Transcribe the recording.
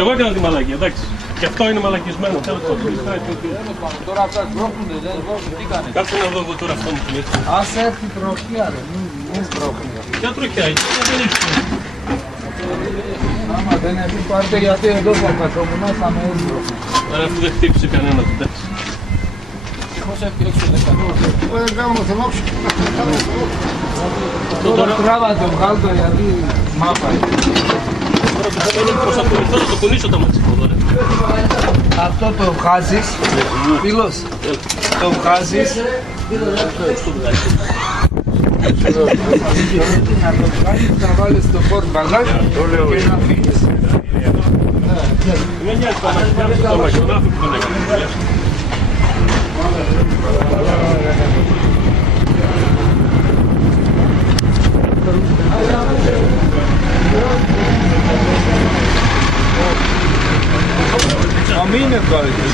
Εγώ έκανα τη μαλακία, εντάξει. Και αυτό είναι μαλακισμένο, τέλος πάντων. Τώρα αυτά σбρόχνουνε, δεν σбρόχνουνε, τι κάνε. Κάτσε να δω εγώ τώρα αυτό μου θυμίζει. Ας έρθει τροχιά ρε, μην σбρόχνει. Ποια τροχιά, δεν έχει. Άμα δεν έχει πάρτε γιατί εδώ θα καθόμουν, θα με έσбρόχνει. Άρα αφού δεν χτύπησε κανένα, εντάξει. Πώς έφτιαξε δεν καθόμουν. Δεν κάνουμε τον όξο. Τώρα τράβα το βγάλτο γιατί μάπα. Τώρα το θέμα είναι πως θα το κουνήσω το μάτσικο τώρα. Αυτό το βγάζεις, φίλος, το βγάζεις. Να το βγάλεις, θα βάλεις το πορτμπαγάζ και να φύγεις. Δεν νοιάζει το μαχινάφι που τον έκανε. Μα μην είναι το αλήθεια.